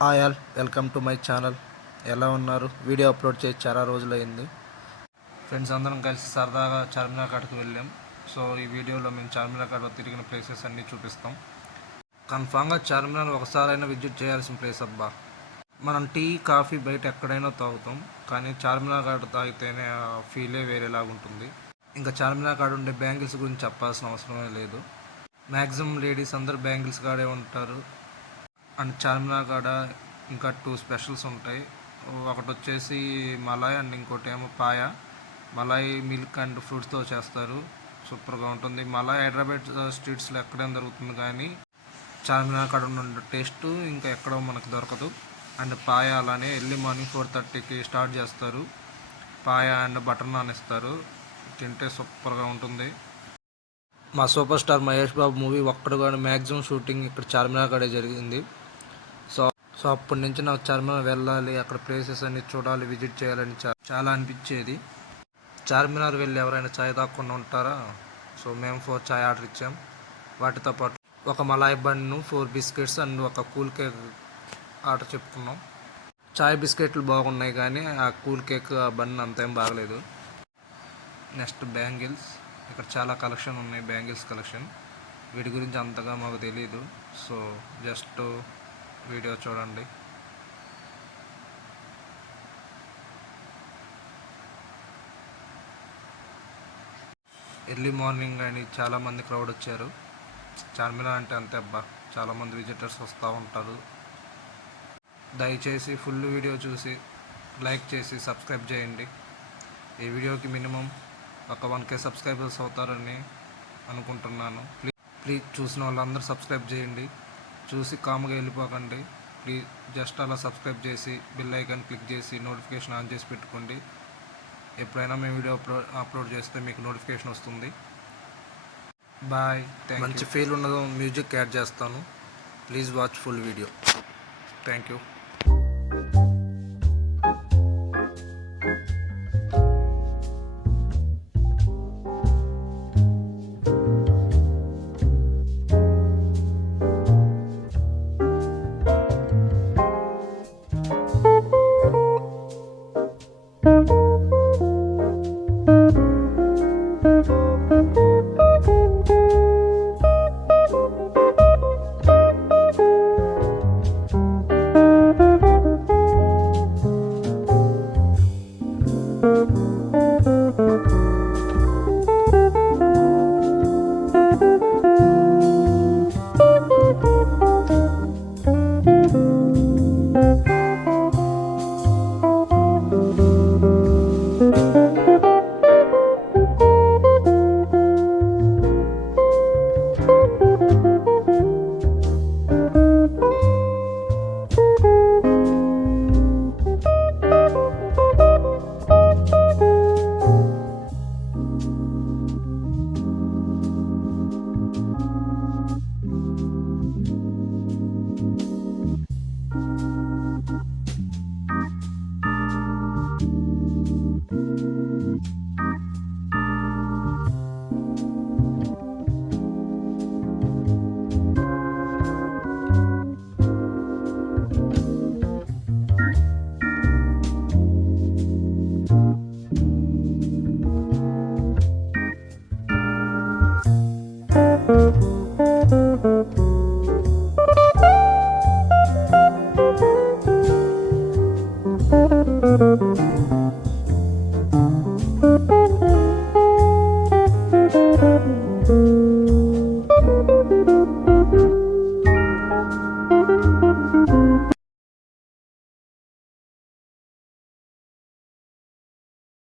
Hi all, welcome to my channel. ఎలా ఉన్నారు? Video upload చేసి చాలా రోజులైంది. ఫ్రెండ్స్ అందరం కలిసి సరదాగా చార్మినార్ ఘాట్కి వెళ్ళాం. సో ఈ వీడియోలో మేము చార్మినార్ ఘాట్లో తిరిగిన ప్లేసెస్ అన్నీ చూపిస్తాం. కన్ఫామ్గా చార్మినార్ ఒకసారైనా విజిట్ చేయాల్సిన ప్లేస్ అబ్బా. మనం టీ కాఫీ బయట ఎక్కడైనా తాగుతాం, కానీ చార్మినార్ ఘాట్ తాగితేనే ఆ ఫీలే వేరేలాగా ఉంటుంది. ఇంకా చార్మినార్ ఘాట్ ఉండే బ్యాంగిల్స్ గురించి చెప్పాల్సిన అవసరమే లేదు. మ్యాక్సిమం లేడీస్ అందరూ బ్యాంగిల్స్ కాడే ఉంటారు. అండ్ చార్మినార్ కాడ ఇంకా 2 స్పెషల్స్ ఉంటాయి. ఒకటి వచ్చేసి మలాయ్ అండ్ ఇంకోటి ఏమో పాయ. మలాయ్ మిల్క్ అండ్ ఫ్రూట్స్తో చేస్తారు, సూపర్గా ఉంటుంది. మలాయ్ హైదరాబాద్ స్ట్రీట్స్లో ఎక్కడైనా దొరుకుతుంది, కానీ చార్మినార్ కాడ ఉన్న టేస్ట్ ఇంకా ఎక్కడో మనకు దొరకదు. అండ్ పాయ అలానే ఎర్లీ మార్నింగ్ 4:30కి స్టార్ట్ చేస్తారు. పాయ అండ్ బటర్ నాన్ ఇస్తారు, తింటే సూపర్గా ఉంటుంది. మా super star Mahesh Babu movie ఒక్కడు కానీ మ్యాక్సిమం షూటింగ్ ఇక్కడ చార్మినార్ కాడే జరిగింది. సో అప్పటి నుంచి నాకు చార్మినార్ వెళ్ళాలి, అక్కడ ప్లేసెస్ అన్ని చూడాలి, విజిట్ చేయాలని చాలా అనిపించేది. చార్మినార్ వెళ్ళి ఎవరైనా ఛాయ్ తాగకుండా ఉంటారా? సో మేము 4 ఛాయ్ ఆర్డర్ ఇచ్చాం. వాటితో పాటు ఒక మలాయ్ బన్ను, 4 బిస్కెట్స్ అండ్ ఒక కూల్ కేక్ ఆర్డర్ చెప్పుకున్నాం. ఛాయ్ బిస్కెట్లు బాగున్నాయి, కానీ ఆ కూల్ కేక్ ఆ బన్ అంతేం బాగలేదు. Next bangles. ఇక్కడ చాలా కలెక్షన్ ఉన్నాయి, బ్యాంగిల్స్ కలెక్షన్. వీటి గురించి అంతగా మాకు తెలియదు, సో జస్ట్ వీడియో చూడండి. ఎర్లీ మార్నింగ్ అని చాలామంది క్రౌడ్ వచ్చారు. చార్మినార్ అంటే అంతే అబ్బా, చాలామంది విజిటర్స్ వస్తూ ఉంటారు. దయచేసి ఫుల్ వీడియో చూసి లైక్ చేసి సబ్స్క్రైబ్ చేయండి. ఈ వీడియోకి మినిమం ఒక 1K సబ్స్క్రైబర్స్ అవుతారని అనుకుంటున్నాను. ప్లీజ్ చూసిన వాళ్ళందరూ సబ్స్క్రైబ్ చేయండి. చూసి కామ్గా వెళ్ళిపోకండి. ప్లీజ్ జస్ట్ అలా సబ్స్క్రైబ్ చేసి బెల్ ఐకాన్ క్లిక్ చేసి నోటిఫికేషన్ ఆన్ చేసి పెట్టుకోండి. ఎప్పుడైనా మేము వీడియో అప్లోడ్ చేస్తే మీకు నోటిఫికేషన్ వస్తుంది. బాయ్. మంచి ఫీల్ ఉన్నదో మ్యూజిక్ యాడ్ చేస్తాను. Please watch full video. Thank you. Thank you.